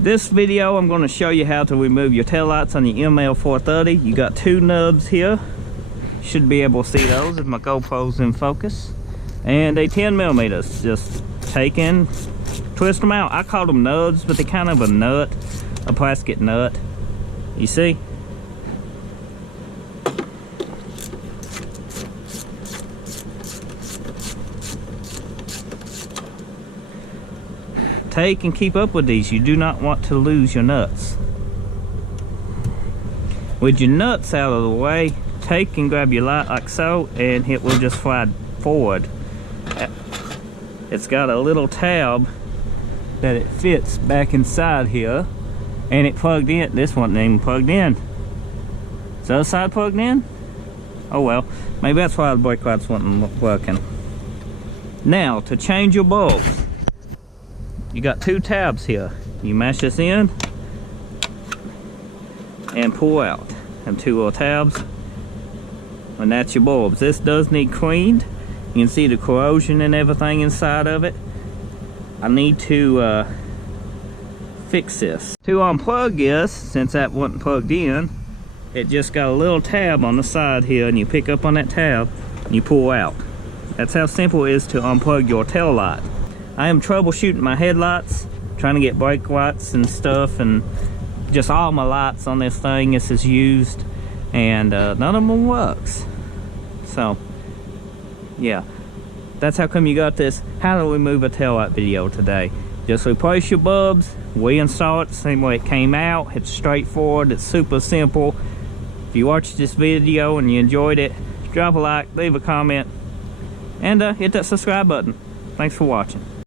This video I'm going to show you how to remove your taillights on the ML430. You got two nubs here. Should be able to see those if my GoPro's in focus. And a 10mm. Just take in, twist them out. I call them nubs, but they're kind of a nut, a plastic nut. You see? Take and keep up with these. You do not want to lose your nuts. With your nuts out of the way, take and grab your light like so, and it will just slide forward. It's got a little tab that it fits back inside here, and it plugged in. This wasn't even plugged in. Is the other side plugged in? Oh well, maybe that's why the brake lights wasn't working. Now, to change your bulbs, you got two tabs here. You mash this in and pull out. And two little tabs, and that's your bulbs. This does need cleaned. You can see the corrosion and everything inside of it. I need to fix this. To unplug this, since that wasn't plugged in, it just got a little tab on the side here, and you pick up on that tab and you pull out. That's how simple it is to unplug your tail light. I am troubleshooting my headlights, trying to get brake lights and stuff, and just all my lights on this thing. This is used, and none of them works. So yeah, that's how come you got this how to remove a taillight video today. Just replace your bulbs, reinstall it the same way it came out. It's straightforward, it's super simple. If you watched this video and you enjoyed it, drop a like, leave a comment, and hit that subscribe button. Thanks for watching.